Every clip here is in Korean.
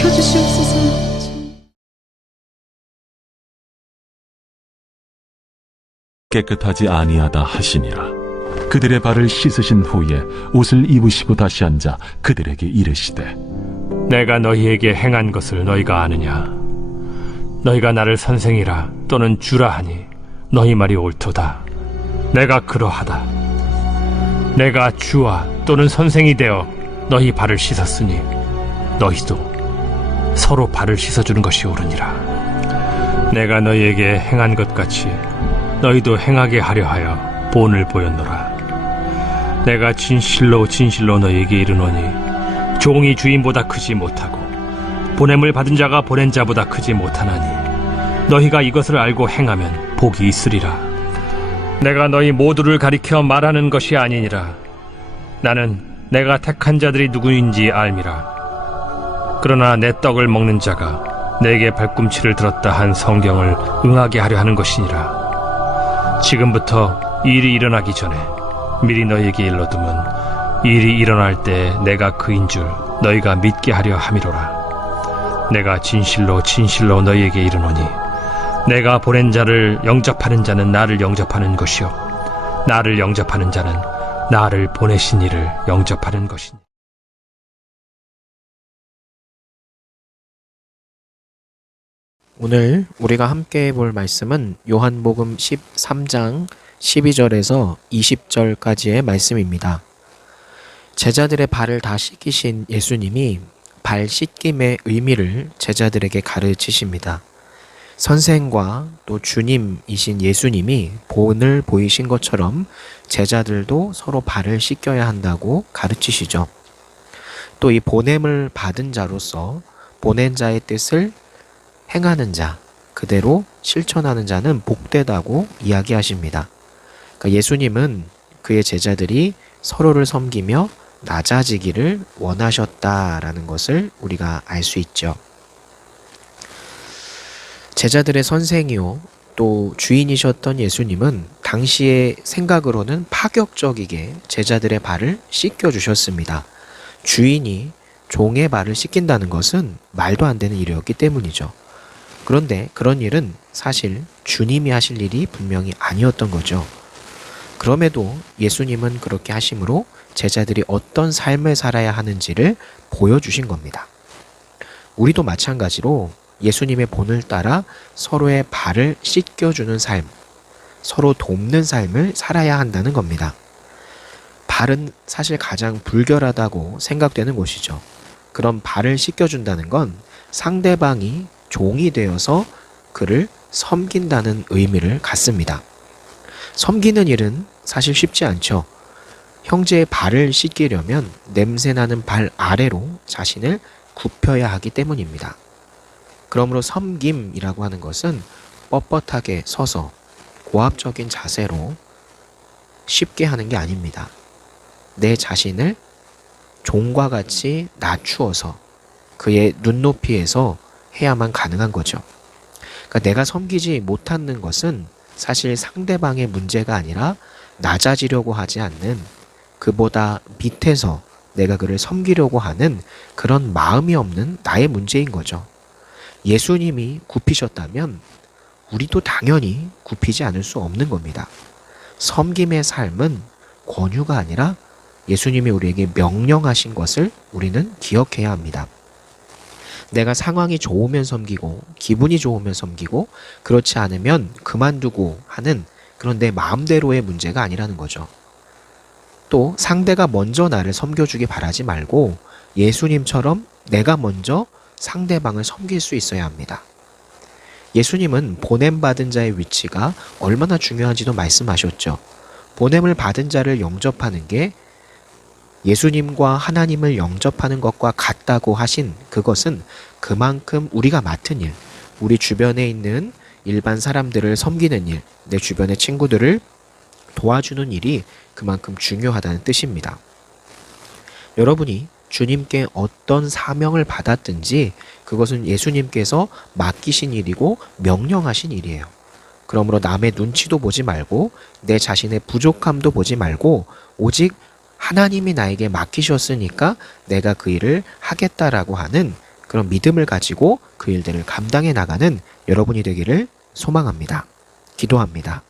지켜주시옵소서. 깨끗하지 아니하다 하시니라. 그들의 발을 씻으신 후에 옷을 입으시고 다시 앉아 그들에게 이르시되 내가 너희에게 행한 것을 너희가 아느냐? 너희가 나를 선생이라 또는 주라 하니 너희 말이 옳도다. 내가 그러하다. 내가 주와 또는 선생이 되어 너희 발을 씻었으니 너희도 서로 발을 씻어주는 것이 옳으니라. 내가 너희에게 행한 것 같이 너희도 행하게 하려 하여 본을 보였노라. 내가 진실로 진실로 너희에게 이르노니 종이 주인보다 크지 못하고 보냄을 받은 자가 보낸 자보다 크지 못하나니 너희가 이것을 알고 행하면 복이 있으리라. 내가 너희 모두를 가리켜 말하는 것이 아니니라. 나는 내가 택한 자들이 누구인지 알미라. 그러나 내 떡을 먹는 자가 내게 발꿈치를 들었다 한 성경을 응하게 하려 하는 것이니라. 지금부터 일이 일어나기 전에 미리 너희에게 일러두면 일이 일어날 때 내가 그인 줄 너희가 믿게 하려 함이로라. 내가 진실로 진실로 너희에게 이르노니 내가 보낸 자를 영접하는 자는 나를 영접하는 것이요 나를 영접하는 자는 나를 보내신 이를 영접하는 것이니. 오늘 우리가 함께 볼 말씀은 요한복음 13장 12절에서 20절까지의 말씀입니다. 제자들의 발을 다 씻기신 예수님이 발 씻김의 의미를 제자들에게 가르치십니다. 선생과 또 주님이신 예수님이 본을 보이신 것처럼 제자들도 서로 발을 씻겨야 한다고 가르치시죠. 또 이 보냄을 받은 자로서 보낸 자의 뜻을 행하는 자, 그대로 실천하는 자는 복되다고 이야기하십니다. 그러니까 예수님은 그의 제자들이 서로를 섬기며 낮아지기를 원하셨다라는 것을 우리가 알 수 있죠. 제자들의 선생이요 또 주인이셨던 예수님은 당시의 생각으로는 파격적이게 제자들의 발을 씻겨주셨습니다. 주인이 종의 발을 씻긴다는 것은 말도 안 되는 일이었기 때문이죠. 그런데 그런 일은 사실 주님이 하실 일이 분명히 아니었던 거죠. 그럼에도 예수님은 그렇게 하심으로 제자들이 어떤 삶을 살아야 하는지를 보여주신 겁니다. 우리도 마찬가지로 예수님의 본을 따라 서로의 발을 씻겨주는 삶, 서로 돕는 삶을 살아야 한다는 겁니다. 발은 사실 가장 불결하다고 생각되는 곳이죠. 그럼 발을 씻겨준다는 건 상대방이 종이 되어서 그를 섬긴다는 의미를 갖습니다. 섬기는 일은 사실 쉽지 않죠. 형제의 발을 씻기려면 냄새나는 발 아래로 자신을 굽혀야 하기 때문입니다. 그러므로 섬김이라고 하는 것은 뻣뻣하게 서서 고압적인 자세로 쉽게 하는 게 아닙니다. 내 자신을 종과 같이 낮추어서 그의 눈높이에서 해야만 가능한 거죠. 그러니까 내가 섬기지 못하는 것은 사실 상대방의 문제가 아니라 낮아지려고 하지 않는, 그보다 밑에서 내가 그를 섬기려고 하는 그런 마음이 없는 나의 문제인 거죠. 예수님이 굽히셨다면 우리도 당연히 굽히지 않을 수 없는 겁니다. 섬김의 삶은 권유가 아니라 예수님이 우리에게 명령하신 것을 우리는 기억해야 합니다. 내가 상황이 좋으면 섬기고 기분이 좋으면 섬기고 그렇지 않으면 그만두고 하는 그런 내 마음대로의 문제가 아니라는 거죠. 또 상대가 먼저 나를 섬겨주기 바라지 말고 예수님처럼 내가 먼저 상대방을 섬길 수 있어야 합니다. 예수님은 보냄받은 자의 위치가 얼마나 중요한지도 말씀하셨죠. 보냄을 받은 자를 영접하는 게 예수님과 하나님을 영접하는 것과 같다고 하신 그것은 그만큼 우리가 맡은 일, 우리 주변에 있는 일반 사람들을 섬기는 일, 내 주변의 친구들을 도와주는 일이 그만큼 중요하다는 뜻입니다. 여러분이 주님께 어떤 사명을 받았든지 그것은 예수님께서 맡기신 일이고 명령하신 일이에요. 그러므로 남의 눈치도 보지 말고 내 자신의 부족함도 보지 말고 오직 하나님이 나에게 맡기셨으니까 내가 그 일을 하겠다라고 하는 그런 믿음을 가지고 그 일들을 감당해 나가는 여러분이 되기를 소망합니다. 기도합니다.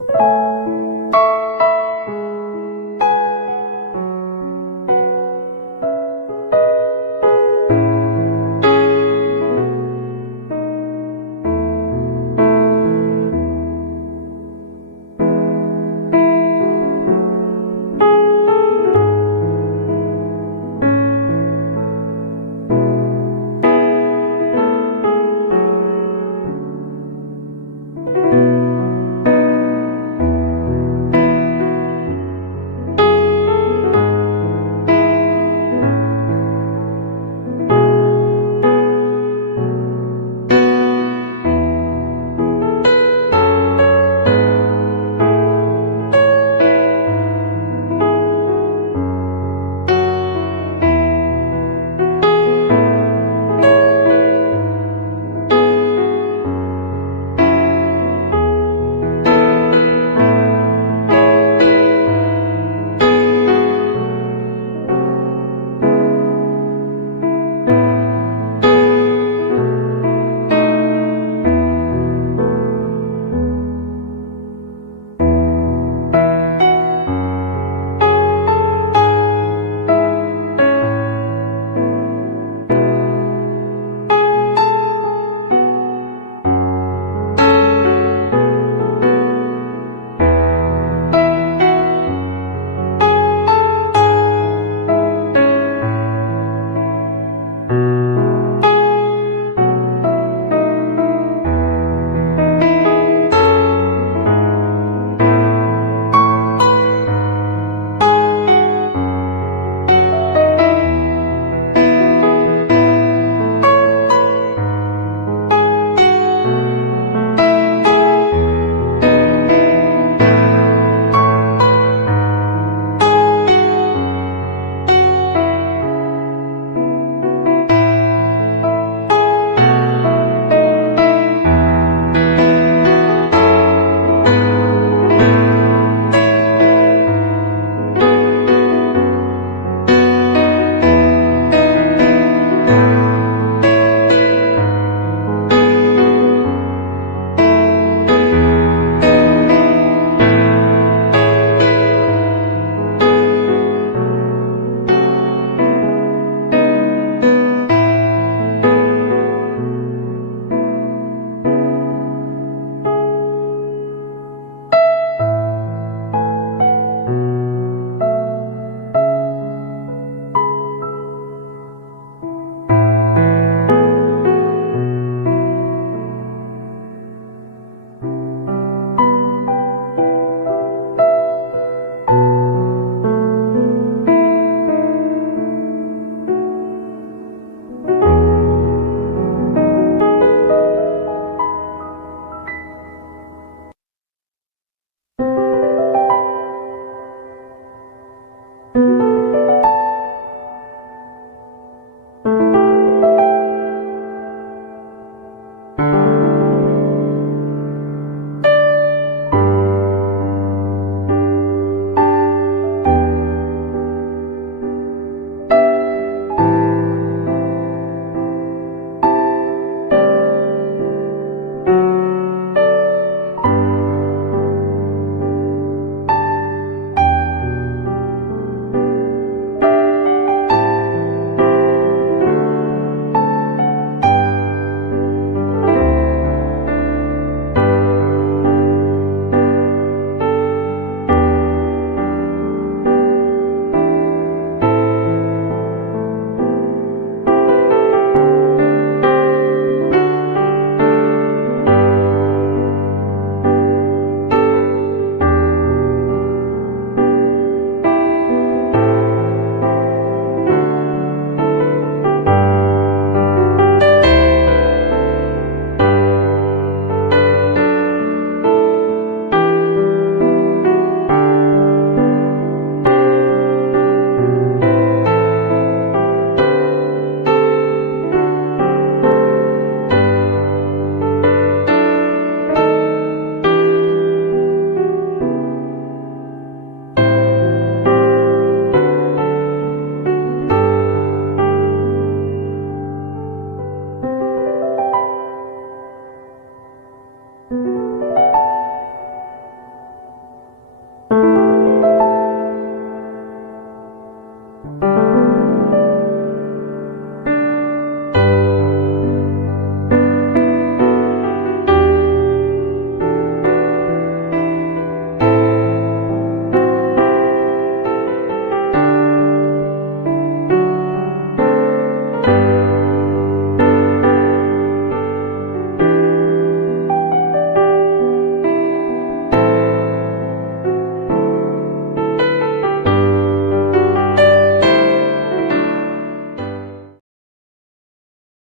니다